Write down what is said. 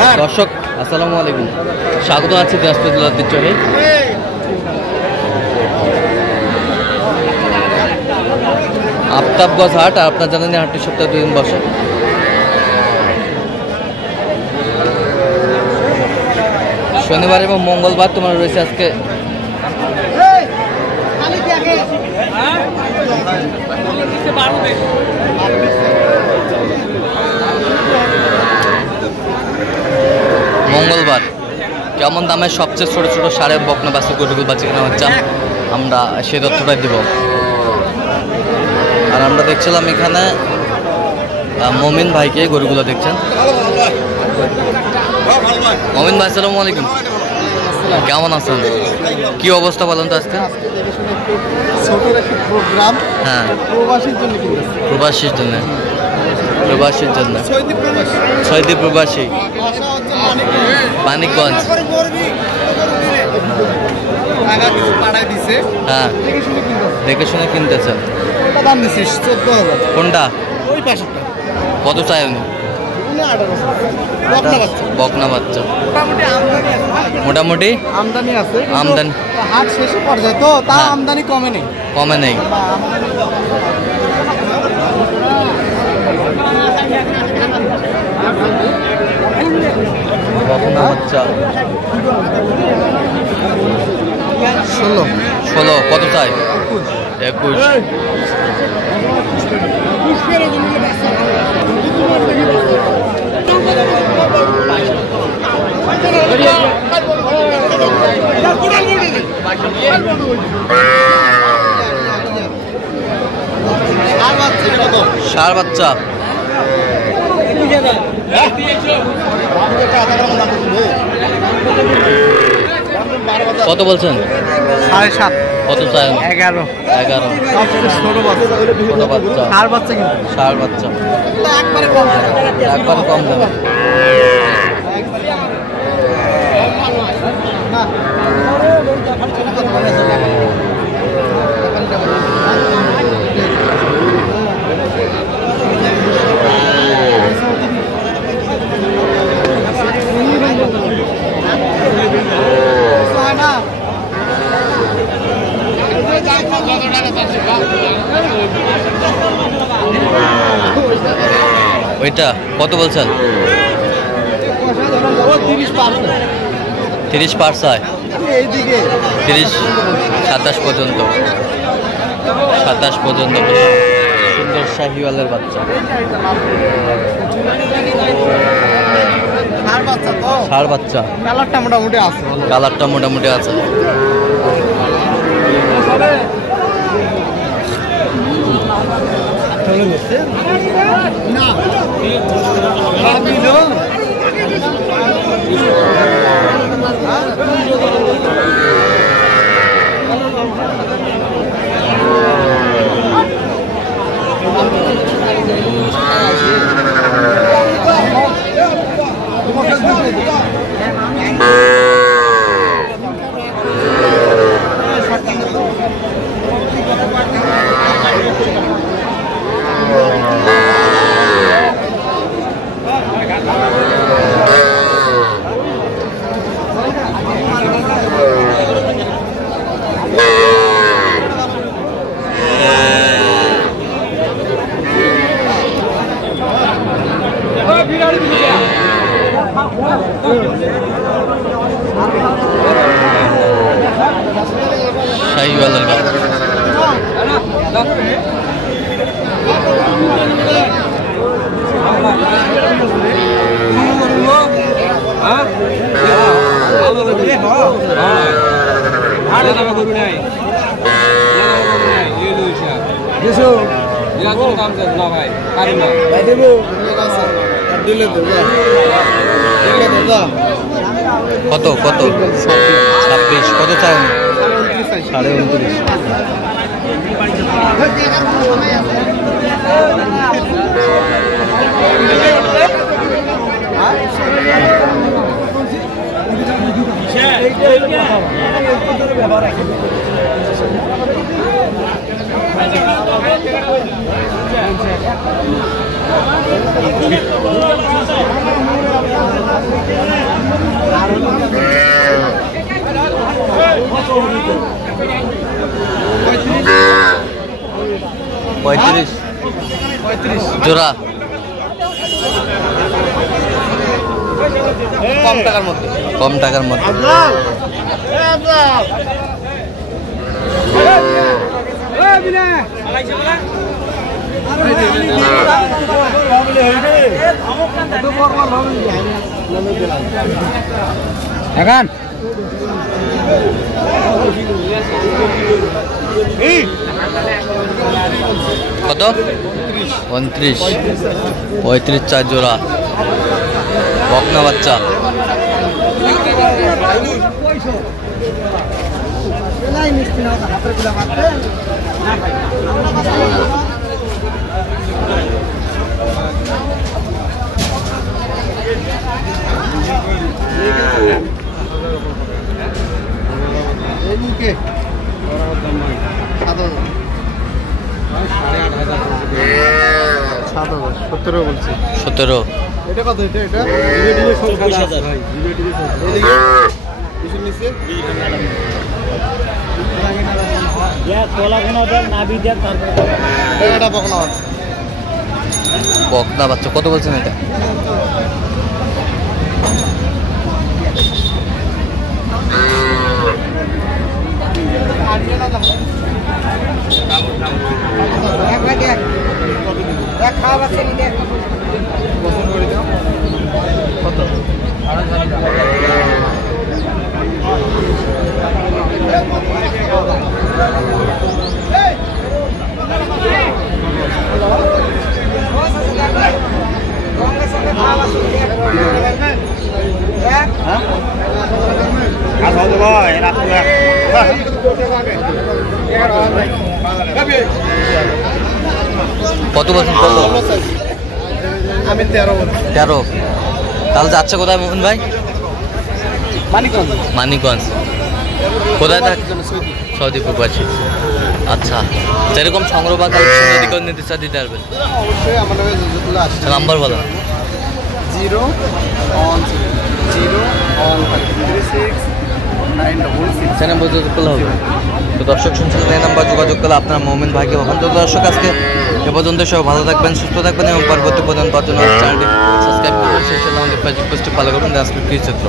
দর্শক আসসালামু আলাইকুম, স্বাগত আছি দিনাজপুর জেলার ঐতিহ্যবাহী আফতাবগঞ্জ হাট। আর আপনার জানেন হাটটি সপ্তাহে 2 দিন বসে। শনিবার এবং মঙ্গলবার তোমার রয়েছে আজকে মঙ্গলবার কেমন দামে সবচেয়ে ছোট ছোট সাড়ে বকনা বাছুর গরুগুলো বাচ্চা কেনা হচ্ছে আমরা সেই তথ্যটাই দিব। আর আমরা দেখছিলাম এখানে মমিন ভাইকে গরুগুলো দেখছেন। মমিন ভাই আসসালামু আলাইকুম, কেমন আছেন? কি অবস্থা বলেন তো আজকে? হ্যাঁ, প্রবাসীর জন্য ছয়দ্বীপ প্রবাসী মানিকগঞ্জ। হ্যাঁ, দেখে শুনে কিনতেছেন। কোনটা? কত চাই উনি? বকনা বাচ্চা মোটামুটি আমদানি আছে, আমদানি হাট শেষে পর্যায়ে তো তা আমদানি কমে নেই। বকনা বাচ্চা 16 কত চাই? 21। ষাঁড় বাচ্চা কত বলছেন? 7.5। কত চাই? 11। ছোট বাচ্চা ষাঁড় বাচ্চা একবারে কম দামে। ওইটা কত বলছেন? 30 পার চায়। 27 পর্যন্ত সুন্দর শাহিওয়ালের বাচ্চা। ষাঁড় বাচ্চা কালারটা মোটামুটি আছে। শাহিওয়ালের বাচ্চা কত 26 কত চাই? 29.5। জোড়া কম টাকার মধ্যে। কম টাকার মধ্যে। এখন কত? 29, 35 চার জোড়া বকনা বাচ্চা। বলছি 17। এটা কত? এটা এটা বকনা বাচ্চা কত বলছেন এটা? কত বলছেন? কত? আমি 13। তাহলে যাচ্ছে কোথায় মোহন ভাই? মানিকগঞ্জ। মানিকগঞ্জ। কোথায় থাকছেন? সৌদি প্রবাসী। আচ্ছা, যেরকম সংগ্রহ বা কালেকশন যদি কেউ নিতে চায় দিতে পারবেন? অবশ্যই আমাদের চলে আসছে। নাম্বার বলো। 01036 চ্যানেল যোগাযোগ করলে হবে। তো দর্শক শুনছিলেন এই নাম্বার যোগাযোগ করলে আপনার মোমেন ভাইকে পাবেন। তো দর্শক আজকে এ পর্যন্ত সবাই ভালো থাকবেন, সুস্থ থাকবেন এবং পরবর্তী প্রদান পাওয়ার জন্য চ্যানেলটি সাবস্ক্রাইব করবেন, সেই সাথে আমাদের ফেসবুক পেজটি ফলো করবেন। আজকে চিত্র।